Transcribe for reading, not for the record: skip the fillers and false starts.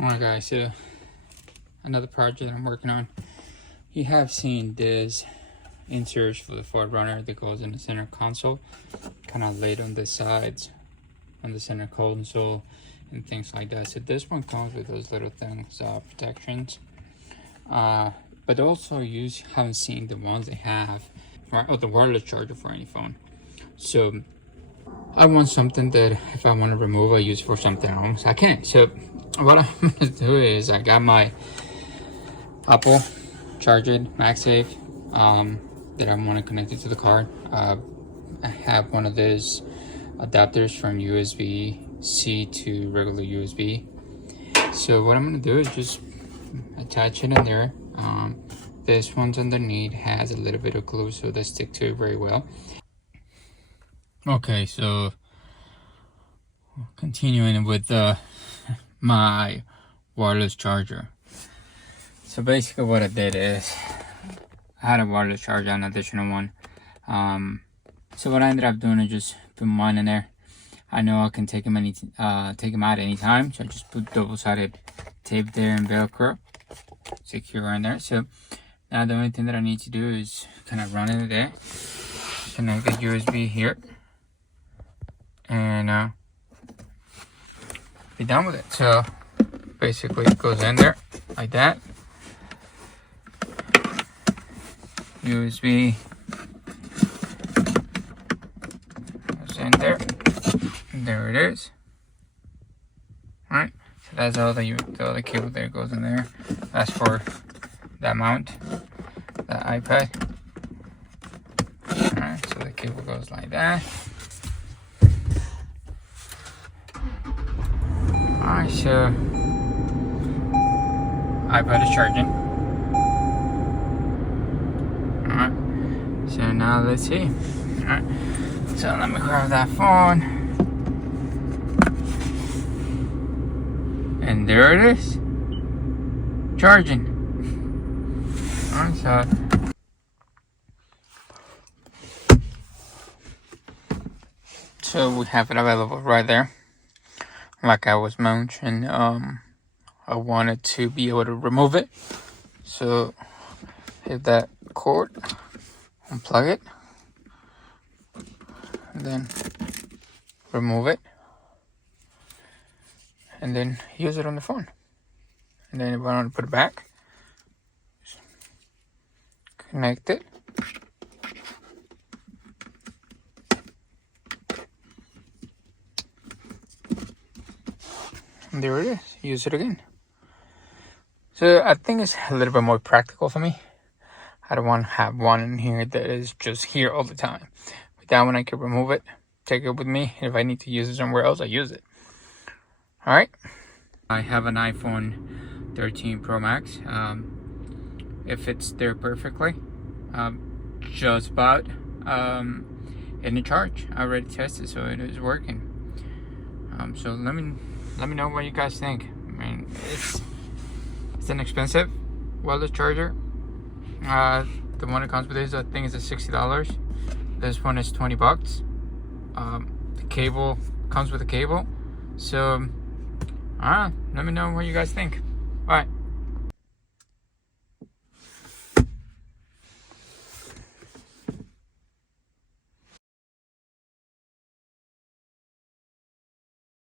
Alright guys, so another project I'm working on. You have seen this inserts for the 4Runner that goes in the center console, kind of laid on the sides, on the center console and things like that. So this one comes with those little things, protections. But also you haven't seen the ones they have, the wireless charger for any phone. So I want something that if I want to remove, I use for something else. I can't. So what I'm gonna do is I got my Apple Charged MagSafe that I want to connect it to the card. I have one of those adapters from USB-C to regular USB. So what I'm gonna do is just attach it in there. This one's underneath has a little bit of glue, so they stick to it very well. Okay, so continuing with my wireless charger. So basically what I did is I had a wireless charger, an additional one. So what I ended up doing is just put mine in there. I know I can take them out anytime, so I just put double-sided tape there and Velcro secure in there. So now the only thing that I need to do is kind of run it there, connect the USB here, and be done with it. So basically it goes in there like that. USB goes in there. There it is. Alright, so that's all the cable there goes in there. That's for that mount, that iPad. Alright, so the cable goes like that. Alright, so iPad is charging. Alright, so now let's see. Alright, so let me grab that phone. And there it is, charging. Alright, so we have it available right there. Like I was mentioning, I wanted to be able to remove it. So hit that cord, unplug it, and then remove it, and then use it on the phone. And then if I want to put it back, connect it, and there it is. Use it again. So I think it's a little bit more practical for me. I don't want to have one in here that is just here all the time. With that one, I can remove it, take it with me. If I need to use it somewhere else, I use it. All right. I have an iPhone 13 Pro Max. It fits there perfectly. Just about in the charge. I already tested, so it is working. So let me know what you guys think. I mean, it's inexpensive wireless charger. The one that comes with this, I think, is $60. This one is $20. The cable comes with a cable. So let me know what you guys think. Bye.